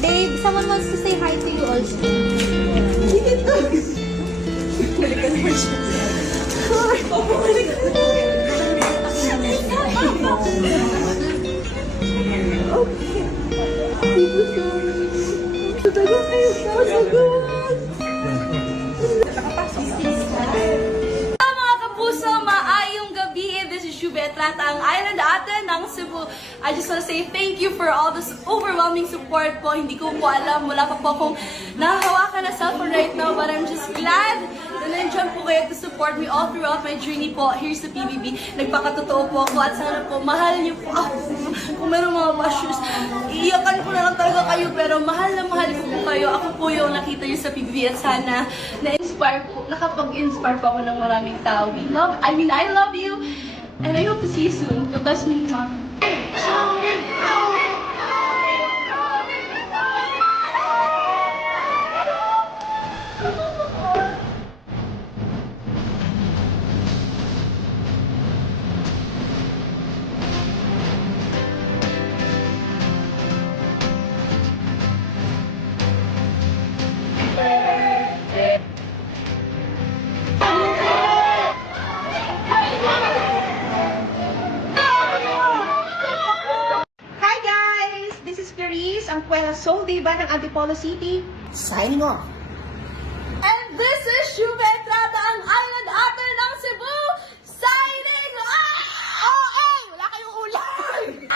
Babe, someone wants to say hi to you also. Balikan mo siya. Mga kapuso, maayong gabi. This is Shubetrata, ang island ate ng Cebu. I just want to say thank you for all this overwhelming support po. Hindi ko po alam, wala pa po akong nakahawakan na cellphone right now, but I'm just glad na nandiyan po kayo to support me all throughout my journey po. Here's the PBB. Nagpakatotoo po ako at sana po mahal niyo po ako. Kung meron mga bashes, iiyakan ko na lang talaga kayo, pero mahal na mahal ko po kayo. Ako po yung nakita niyo sa PBB at sana na-inspire po, nakapag-inspire po ako ng maraming tao. I love you, and I hope to see you soon. God bless me, Mom. Ang Kuwela Soul Diva ng Antipolo City, signing off. And this is Shubetrata, ang island ate ng Cebu, signing off! Wala kayong ulan!